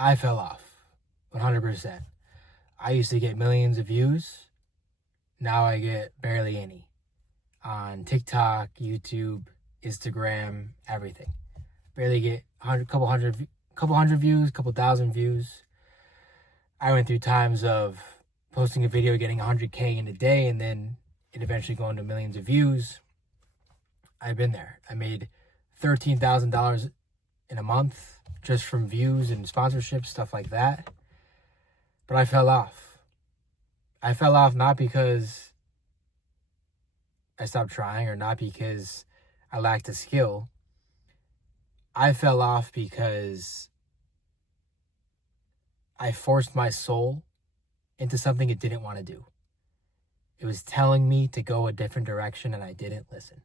I fell off 100%. I used to get millions of views. Now I get barely any on TikTok, YouTube, Instagram, everything. Barely get couple hundred views, couple thousand views. I went through times of posting a video getting 100K in a day and then it eventually going to millions of views. I've been there. I made $13,000 in a month just from views and sponsorships, stuff like that. But I fell off. I fell off not because I stopped trying or not because I lacked a skill. I fell off because I forced my soul into something it didn't want to do. It was telling me to go a different direction and I didn't listen.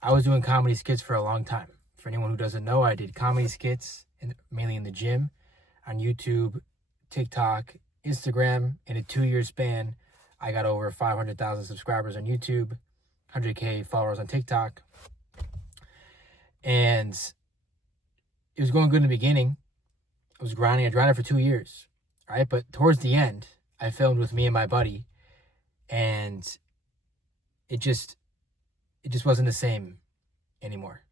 I was doing comedy skits for a long time. For anyone who doesn't know, I did comedy skits mainly in the gym, on YouTube, TikTok, Instagram. In a 2-year span, I got over 500,000 subscribers on YouTube, 100K followers on TikTok. And it was going good in the beginning. I was grinding. I grinded for 2 years, right? But towards the end, I filmed with me and my buddy, and it just wasn't the same anymore.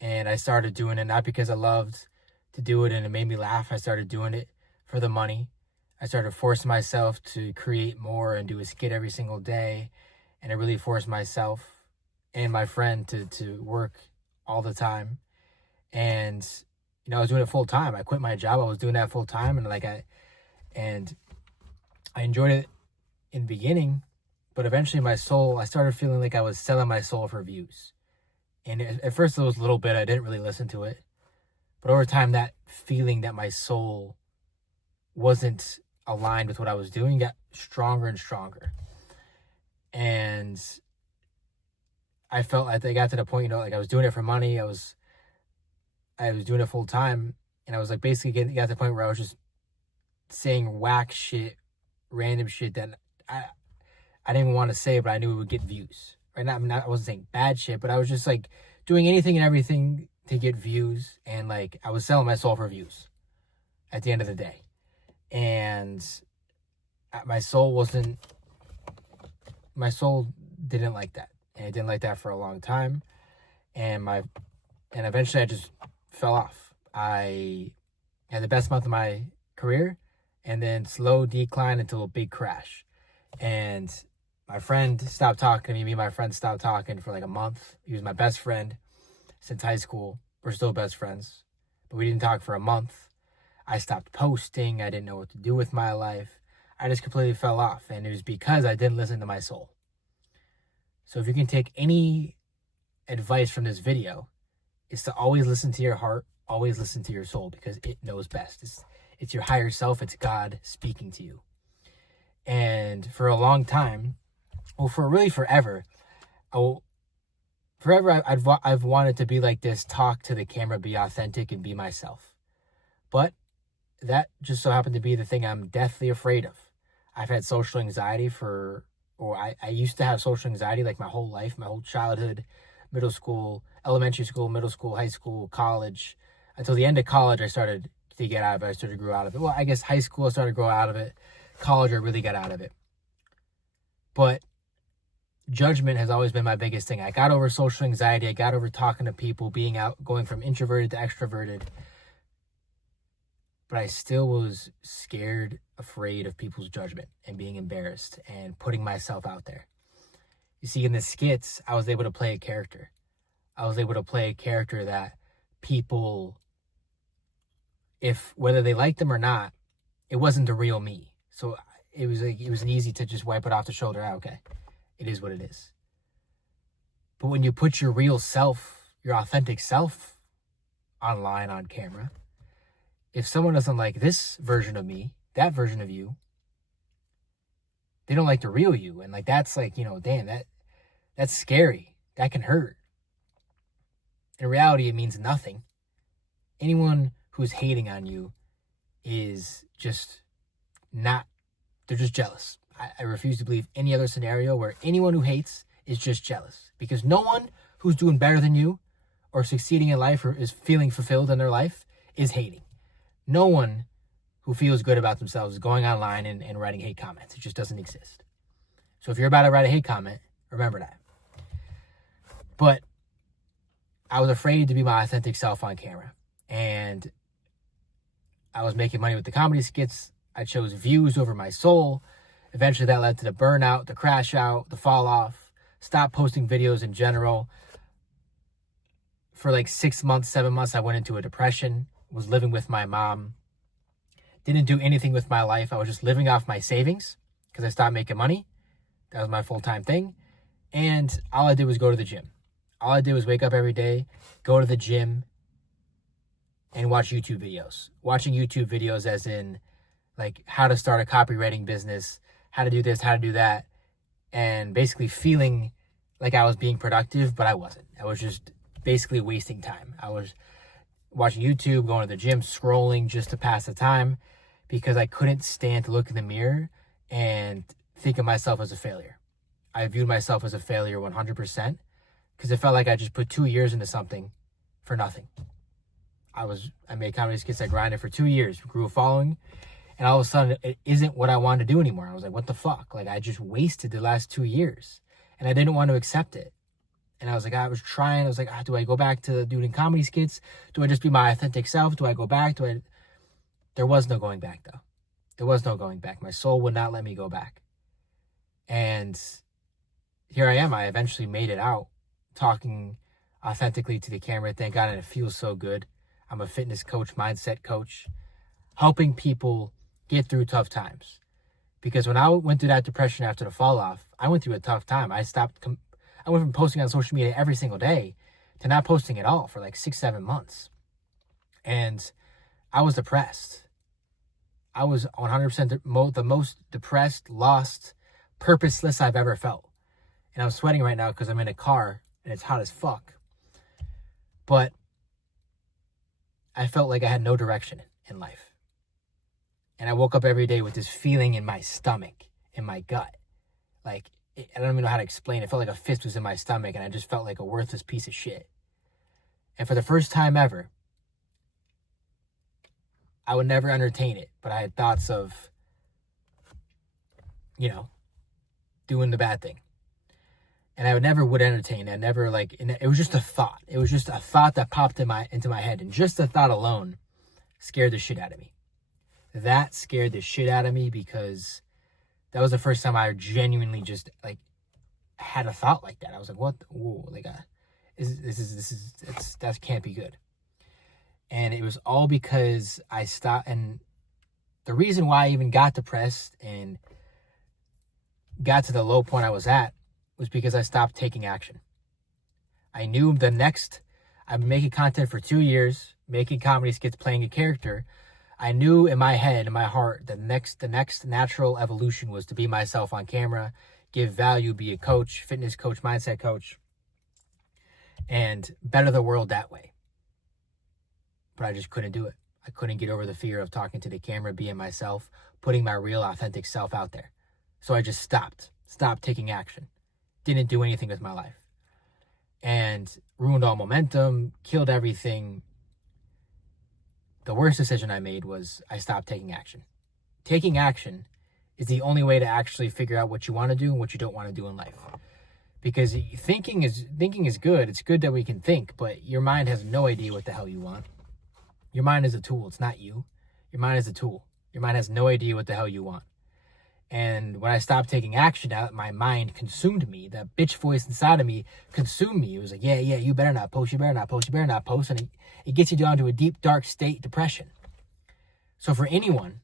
And I started doing it not because I loved to do it and it made me laugh. I started doing it for the money. I started forcing myself to create more and do a skit every single day. And I really forced myself and my friend to work all the time. And, I was doing it full time. I quit my job. I was doing that full time. And I enjoyed it in the beginning, but eventually I started feeling like I was selling my soul for views. And at first it was a little bit, I didn't really listen to it. But over time, that feeling that my soul wasn't aligned with what I was doing got stronger and stronger. And I felt like I got to the point, like I was doing it for money. I was doing it full time. And I was like basically got to the point where I was just saying whack shit, random shit that I didn't even want to say, but I knew it would get views. Right now, I wasn't saying bad shit, but I was just like doing anything and everything to get views. And like I was selling my soul for views at the end of the day. And my soul didn't like that. And it didn't like that for a long time. And eventually I just fell off. I had the best month of my career and then slow decline until a big crash. And my friend stopped talking to me. Me and my friend stopped talking for like a month. He was my best friend since high school. We're still best friends, but we didn't talk for a month. I stopped posting. I didn't know what to do with my life. I just completely fell off. And it was because I didn't listen to my soul. So if you can take any advice from this video, it's to always listen to your heart, always listen to your soul, because it knows best. It's your higher self. It's God speaking to you. And for a long time, forever, I've wanted to be like this, talk to the camera, be authentic, and be myself. But that just so happened to be the thing I'm deathly afraid of. I've had social anxiety I used to have social anxiety like my whole life, my whole childhood, middle school, elementary school, middle school, high school, college. Until the end of college, I started to get out of it. I started to grow out of it. Well, I guess high school, I started to grow out of it. College, I really got out of it. But judgment has always been my biggest thing. I got over social anxiety. I got over talking to people, going from introverted to extroverted. But I still was scared, afraid of people's judgment and being embarrassed and putting myself out there. You see, in the skits, I was able to play a character. I was able to play a character that people, whether they liked them or not, it wasn't the real me. So it was an easy to just wipe it off the shoulder. Okay, it is what it is. But when you put your real self, your authentic self online on camera, if someone doesn't like this version of me, that version of you, they don't like the real you. And like, that's like, damn, that's scary. That can hurt. In reality, it means nothing. Anyone who's hating on you is just they're just jealous. I refuse to believe any other scenario where anyone who hates is just jealous, because no one who's doing better than you or succeeding in life or is feeling fulfilled in their life is hating. No one who feels good about themselves is going online and writing hate comments. It just doesn't exist. So if you're about to write a hate comment, remember that. But I was afraid to be my authentic self on camera. And I was making money with the comedy skits. I chose views over my soul. Eventually that led to the burnout, the crash out, the fall off. Stopped posting videos in general. For like 6 months, 7 months, I went into a depression. Was living with my mom. Didn't do anything with my life. I was just living off my savings because I stopped making money. That was my full-time thing. And all I did was go to the gym. All I did was wake up every day, go to the gym, and watch YouTube videos. Watching YouTube videos as in like how to start a copywriting business, how to do this, how to do that, and basically feeling like I was being productive, but I wasn't. I was just basically wasting time. I was watching YouTube, going to the gym, scrolling just to pass the time because I couldn't stand to look in the mirror and think of myself as a failure. I viewed myself as a failure 100% because it felt like I just put 2 years into something for nothing. I made comedy skits, I grinded for 2 years, grew a following, and all of a sudden it isn't what I wanted to do anymore. I was like, what the fuck? Like I just wasted the last 2 years and I didn't want to accept it. And I was like, I was like, do I go back to doing comedy skits? Do I just be my authentic self? Do I go back? There was no going back though. There was no going back. My soul would not let me go back. And here I am. I eventually made it out talking authentically to the camera. Thank God, and it feels so good. I'm a fitness coach, mindset coach, helping people get through tough times. Because when I went through that depression after the fall off, I went through a tough time. I went from posting on social media every single day to not posting at all for like 6-7 months. And I was depressed. I was 100% the most depressed, lost, purposeless I've ever felt. And I'm sweating right now because I'm in a car and it's hot as fuck. But I felt like I had no direction in life. And I woke up every day with this feeling in my stomach, in my gut. Like, I don't even know how to explain it. It felt like a fist was in my stomach and I just felt like a worthless piece of shit. And for the first time ever, I would never entertain it, but I had thoughts of, doing the bad thing. And I would entertain. I never it was just a thought. It was just a thought that popped into my head. And just the thought alone scared the shit out of me. That scared the shit out of me because that was the first time I genuinely just had a thought like that. I was like, what? Whoa, that can't be good. And it was all because I stopped. And the reason why I even got depressed and got to the low point I was at was because I stopped taking action. I knew I've been making content for 2 years, making comedy skits, playing a character. I knew in my head, in my heart, the next natural evolution was to be myself on camera, give value, be a coach, fitness coach, mindset coach, and better the world that way. But I just couldn't do it. I couldn't get over the fear of talking to the camera, being myself, putting my real authentic self out there. So I just stopped taking action. Didn't do anything with my life. And ruined all momentum, killed everything. The worst decision I made was I stopped taking action. Taking action is the only way to actually figure out what you want to do and what you don't want to do in life. Because thinking is good. It's good that we can think, but your mind has no idea what the hell you want. Your mind is a tool. It's not you. Your mind is a tool. Your mind has no idea what the hell you want. And when I stopped taking action, my mind consumed me. That bitch voice inside of me consumed me. It was like, yeah, you better not post, you better not post, you better not post. And it gets you down to a deep, dark state, depression. So for anyone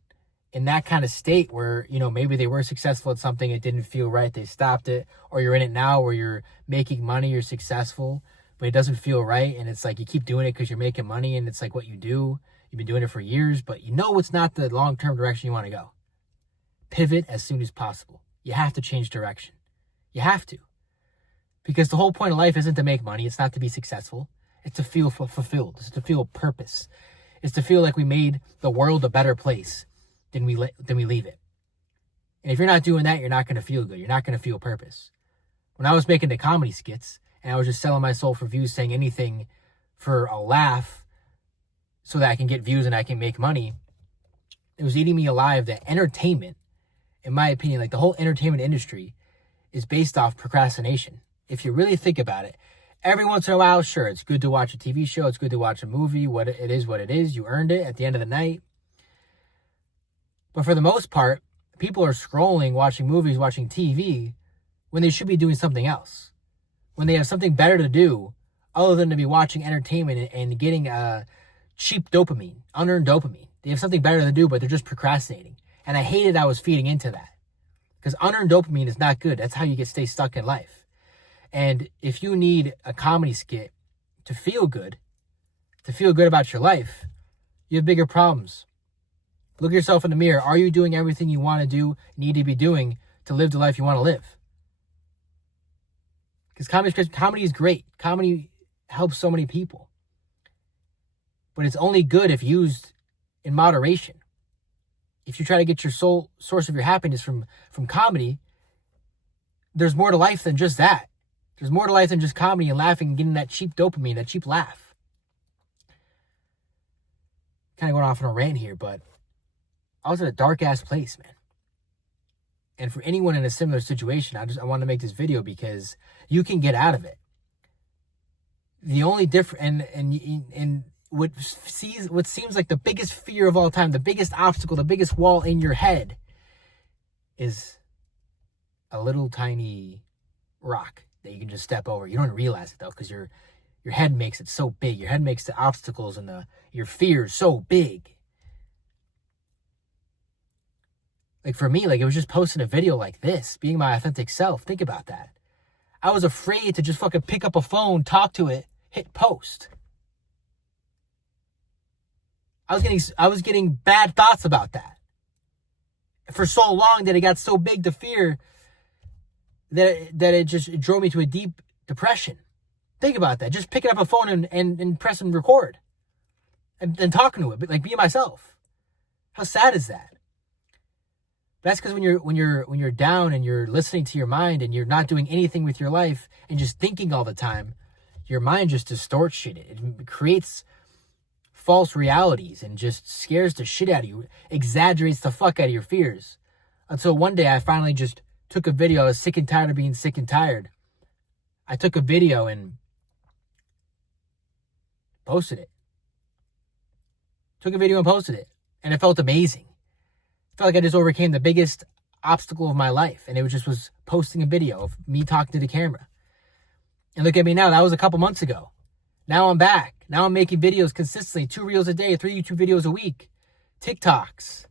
in that kind of state where, maybe they were successful at something, it didn't feel right, they stopped it, or you're in it now where you're making money, you're successful, but it doesn't feel right. And it's like you keep doing it because you're making money and it's like what you do. You've been doing it for years, but it's not the long-term direction you want to go. Pivot as soon as possible. You have to change direction. You have to. Because the whole point of life isn't to make money. It's not to be successful. It's to feel fulfilled. It's to feel purpose. It's to feel like we made the world a better place than we leave it. And if you're not doing that, you're not going to feel good. You're not going to feel purpose. When I was making the comedy skits and I was just selling my soul for views, saying anything for a laugh, so that I can get views and I can make money. It was eating me alive that entertainment, in my opinion, like the whole entertainment industry is based off procrastination. If you really think about it, every once in a while, sure, it's good to watch a TV show. It's good to watch a movie. What it is. You earned it at the end of the night. But for the most part, people are scrolling, watching movies, watching TV when they should be doing something else. When they have something better to do other than to be watching entertainment and getting cheap dopamine, unearned dopamine. They have something better to do, but they're just procrastinating. And I hated I was feeding into that. Because unearned dopamine is not good. That's how you stay stuck in life. And if you need a comedy skit to feel good about your life, you have bigger problems. Look at yourself in the mirror. Are you doing everything you want to do, need to be doing to live the life you want to live? Because comedy is great. Comedy helps so many people. But it's only good if used in moderation. If you try to get your sole source of your happiness from comedy, there's more to life than just that. There's more to life than just comedy and laughing and getting that cheap dopamine, that cheap laugh. Kind of going off on a rant here, but I was in a dark-ass place, man. And for anyone in a similar situation, I want to make this video because you can get out of it. The only difference, and what seems like the biggest fear of all time, the biggest obstacle, the biggest wall in your head is a little tiny rock that you can just step over. You don't realize it though, because your head makes it so big. Your head makes the obstacles and your fears so big. Like for me, like it was just posting a video like this, being my authentic self. Think about that. I was afraid to just fucking pick up a phone, talk to it, hit post. I was getting bad thoughts about that. For so long that it got so big, the fear, that it just drove me to a deep depression. Think about that. Just picking up a phone and pressing record. And talking to it, like being myself. How sad is that? That's because when you're down and you're listening to your mind and you're not doing anything with your life and just thinking all the time, your mind just distorts shit. It creates false realities and just scares the shit out of you, exaggerates the fuck out of your fears. Until one day I finally just took a video. I was sick and tired of being sick and tired. I took a video and posted it. Took a video and posted it. And it felt amazing. I felt like I just overcame the biggest obstacle of my life. And it was posting a video of me talking to the camera. And look at me now. That was a couple months ago. Now I'm back. Now I'm making videos consistently. 2 reels a day, 3 YouTube videos a week. TikToks.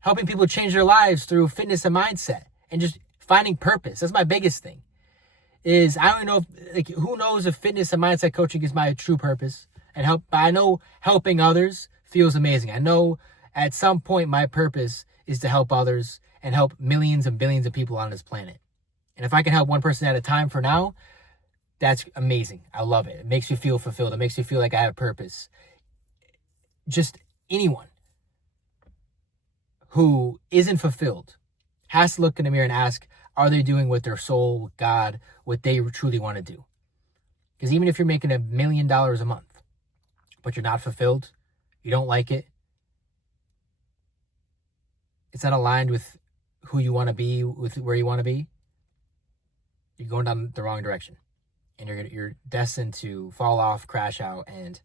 Helping people change their lives through fitness and mindset. And just finding purpose. That's my biggest thing. I don't know who knows if fitness and mindset coaching is my true purpose. But I know helping others feels amazing. I know at some point my purpose is to help others and help millions and billions of people on this planet. And if I can help one person at a time for now, that's amazing. I love it. It makes me feel fulfilled. It makes me feel like I have purpose. Just anyone who isn't fulfilled has to look in the mirror and ask, are they doing with their soul, with God, what they truly want to do? Because even if you're making $1 million a month, but you're not fulfilled, you don't like it, it's not aligned with who you want to be, with where you want to be, you're going down the wrong direction. And you're destined to fall off, crash out, and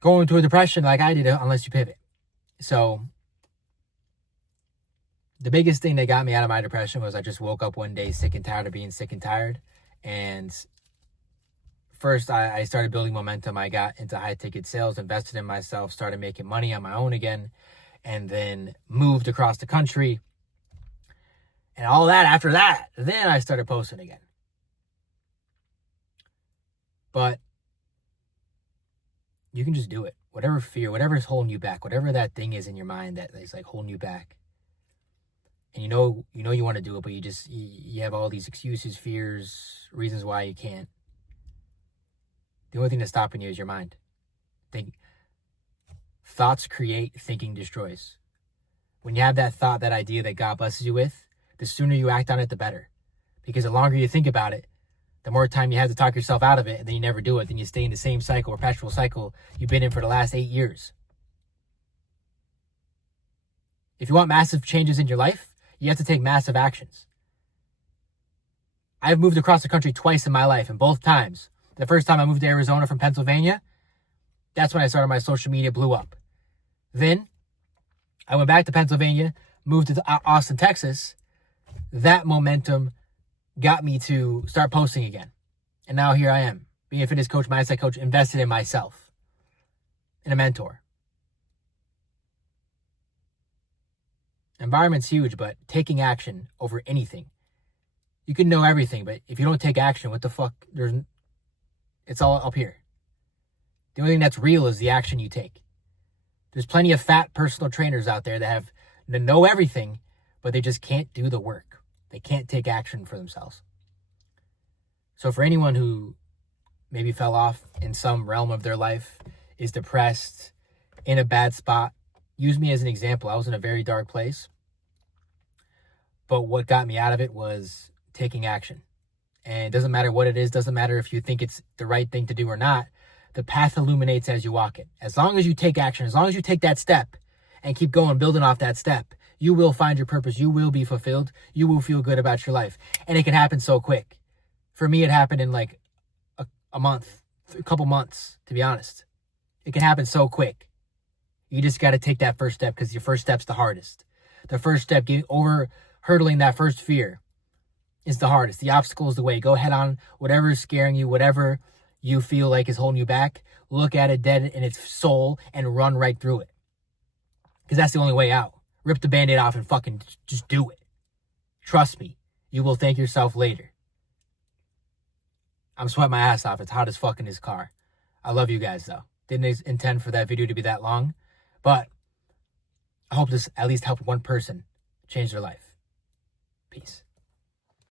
go into a depression like I did unless you pivot. So the biggest thing that got me out of my depression was I just woke up one day sick and tired of being sick and tired. And first, I started building momentum. I got into high-ticket sales, invested in myself, started making money on my own again, and then moved across the country. And all that after that, then I started posting again. But you can just do it. Whatever fear, whatever is holding you back, whatever that thing is in your mind that is like holding you back. And you know you want to do it, but you have all these excuses, fears, reasons why you can't. The only thing that's stopping you is your mind. Thoughts create, thinking destroys. When you have that thought, that idea that God blesses you with, the sooner you act on it, the better. Because the longer you think about it, The more time you have to talk yourself out of it, and then you never do it, then you stay in the same cycle or perpetual cycle you've been in for the last 8 years. If you want massive changes in your life, you have to take massive actions. I've moved across the country twice in my life, and both times, the first time I moved to Arizona from Pennsylvania, that's when I started my social media blew up. Then I went back to Pennsylvania, moved to Austin, Texas. That momentum got me to start posting again. And now here I am, being a fitness coach, mindset coach, invested in myself, and a mentor. Environment's huge, but taking action over anything. You can know everything, but if you don't take action, what the fuck? It's all up here. The only thing that's real is the action you take. There's plenty of fat personal trainers out there that know everything, but they just can't do the work. They can't take action for themselves. So for anyone who maybe fell off in some realm of their life, is depressed, in a bad spot, use me as an example. I was in a very dark place, but what got me out of it was taking action. And it doesn't matter what it is, doesn't matter if you think it's the right thing to do or not. The path illuminates as you walk it. As long as you take action, as long as you take that step and keep going, building off that step, you will find your purpose. You will be fulfilled. You will feel good about your life. And it can happen so quick. For me, it happened in like a month, a couple months, to be honest. It can happen so quick. You just got to take that first step, because your first step's the hardest. The first step, hurdling that first fear, is the hardest. The obstacle is the way. Go head on whatever is scaring you, whatever you feel like is holding you back. Look at it dead in its soul and run right through it. Because that's the only way out. Rip the Band-Aid off and fucking just do it. Trust me, you will thank yourself later. I'm sweating my ass off. It's hot as fuck in this car. I love you guys, though. Didn't intend for that video to be that long, but I hope this at least helped one person change their life. Peace.